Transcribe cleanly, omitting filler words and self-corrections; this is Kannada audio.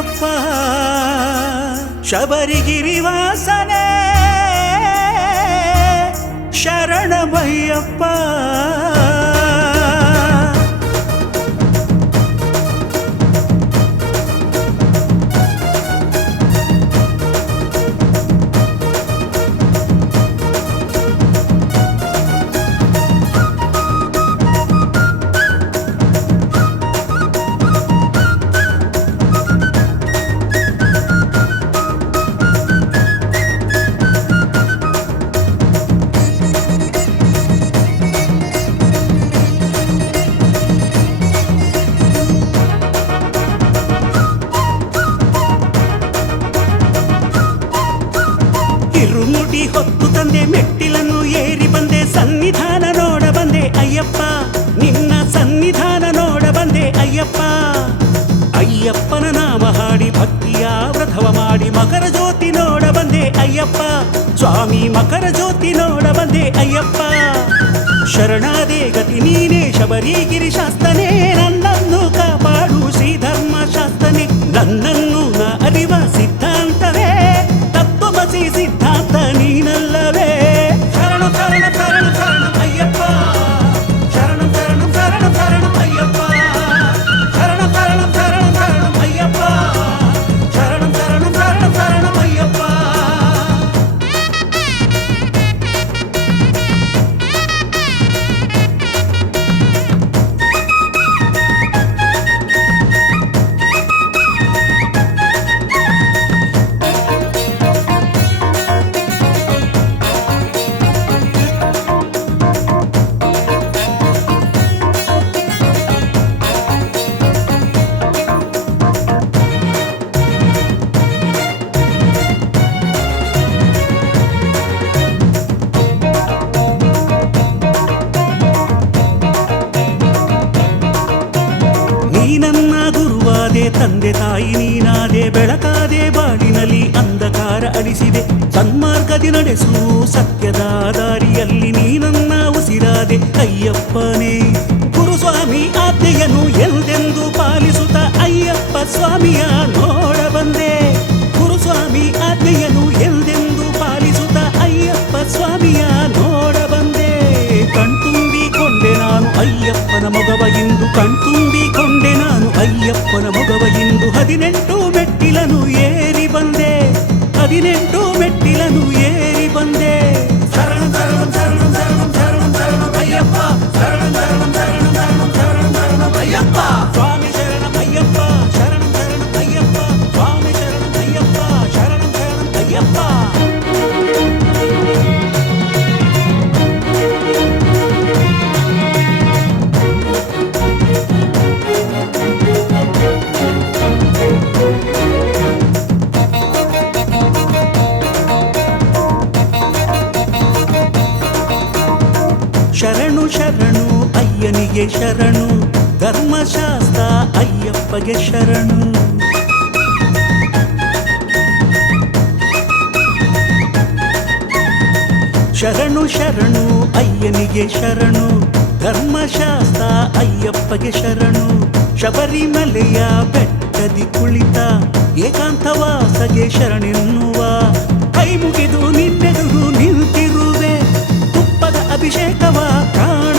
ಅಯ್ಯಪ್ಪ ಶಬರಿಗಿರಿವಾಸನೆ ಶರಣಮಯ್ಯಪ್ಪ ಇರುಮುಡಿ ಹೊತ್ತು ತಂದೆ ಮೆಟ್ಟಿಲನ್ನು ಏರಿ ಬಂದೆ ಸನ್ನಿಧಾನ ನೋಡ ಬಂದೆ ಅಯ್ಯಪ್ಪ ನಿನ್ನ ಸನ್ನಿಧಾನ ನೋಡ ಬಂದೆ ಅಯ್ಯಪ್ಪ ಅಯ್ಯಪ್ಪನ ನಾಮ ಹಾಡಿ ಭಕ್ತಿಯ ವ್ರತವ ಮಾಡಿ ಮಕರ ಜ್ಯೋತಿ ನೋಡ ಬಂದೆ ಅಯ್ಯಪ್ಪ ಸ್ವಾಮಿ ಮಕರ ಜ್ಯೋತಿ ನೋಡ ಬಂದೆ ಅಯ್ಯಪ್ಪ ಶರಣಾದೆ ಗತಿ ನೀನೇ ಶಬರಿಗಿರಿ ಶಾಸ್ತನೇ ನನ್ನನ್ನು ಕಾಪಾಡು ಶ್ರೀಧರ್ಮ ಶಾಸ್ತನೇ ನನ್ನನ್ನು ನ ಅರಿವ ಸಿದ್ಧಾಂತವೇ ತತ್ವಮಸಿ ಸಿದ್ಧಾಂತ ನೀನಲ್ಲವೇ ಶರಣ ಶರಣ ಶರಣ ಶರಣ ಅಯ್ಯಪ್ಪ ಶರಣ ಶರಣ ಶರಣ ಶರಣ ಅಯ್ಯಪ್ಪ ಶರಣ ಶರಣ ಶರಣ ಶರಣ ಅಯ್ಯಪ್ಪ ಶರಣ ಶರಣ ಶರಣ ಶರಣ ಅಯ್ಯಪ್ಪ ನೀನನ್ನ ಗುರುವಾದೆ ತಂದೆ ತಾಯಿ ನೀನಾದೆ ಬೆಳಕಾದೆ ಬಾಳಿನಲ್ಲಿ ಅಂಧಕಾರ ಅಳಿಸಿದೆ ಸನ್ಮಾರ್ಗದಿ ನಡೆಸು ಸತ್ಯದ ದಾರಿಯಲ್ಲಿ ನೀನನ್ನ ಉಸಿರಾದೆ ಅಯ್ಯಪ್ಪನೇ ಗುರುಸ್ವಾಮಿ ಆಜ್ಞೆಯನ್ನು ಎಂದೆಂದು ಪಾಲಿಸುತ್ತ ಅಯ್ಯಪ್ಪ ಸ್ವಾಮಿಯ ನೋಡ ಬಂದೆ ಗುರುಸ್ವಾಮಿ ಆಜ್ಞೆಯನ್ನು ಎಂದೆಂದು ಪಾಲಿಸುತ್ತ ಅಯ್ಯಪ್ಪ ಸ್ವಾಮಿಯ ನೋಡ ಬಂದೆ ಕಣ್ತುಂಬಿಕೊಂಡೆ ನಾನು ಅಯ್ಯಪ್ಪನ ಮೊಗವ ಇಂದು ಕಣ್ತುಂಬಿಕೊಂಡೆ ನಾನು ಅಯ್ಯಪ್ಪನ ಮೊಗವ ಇಂದು 18 ಮೆಟ್ಟಿಲನು ಏರಿ ಬಂದೆ 18 ಮೆಟ್ಟಿಲನು ಏರಿ ಬಂದೆ ಶರಣ ಶರಣ ಶರಣ ಶರಣ ಶರಣ ಶರಣ ಅಯ್ಯಪ್ಪ ಶರಣ ಶರಣ ಶರಣ ಶರಣ ಶರಣ ಶರಣ ಅಯ್ಯಪ್ಪ ಸ್ವಾಮಿ ಶರಣ ಅಯ್ಯಪ್ಪ ಶರಣ ಶರಣ ಅಯ್ಯಪ್ಪ ಸ್ವಾಮಿ ಶರಣ ಅಯ್ಯಪ್ಪ ಶರಣ ಶರಣ ಅಯ್ಯಪ್ಪ ಶರಣು ಶರಣು ಅಯ್ಯನಿಗೆ ಶರಣು ಧರ್ಮಶಾಸ್ತ್ರ ಅಯ್ಯಪ್ಪಗೆ ಶರಣು ಶರಣು ಶರಣು ಅಯ್ಯನಿಗೆ ಶರಣು ಧರ್ಮಶಾಸ್ತ್ರ ಅಯ್ಯಪ್ಪಗೆ ಶರಣು ಶಬರಿಮಲೆಯ ಬೆಟ್ಟದಿ ಕುಳಿತ ಏಕಾಂತವಾಸಗೆ ಶರಣೆನ್ನುವ ಕೈ ಮುಗಿದು ನಿನ್ನೆದುರು ನಿಂತಿರುವೆ ತುಪ್ಪದ ಅಭಿಷೇಕವ ಕಾಣ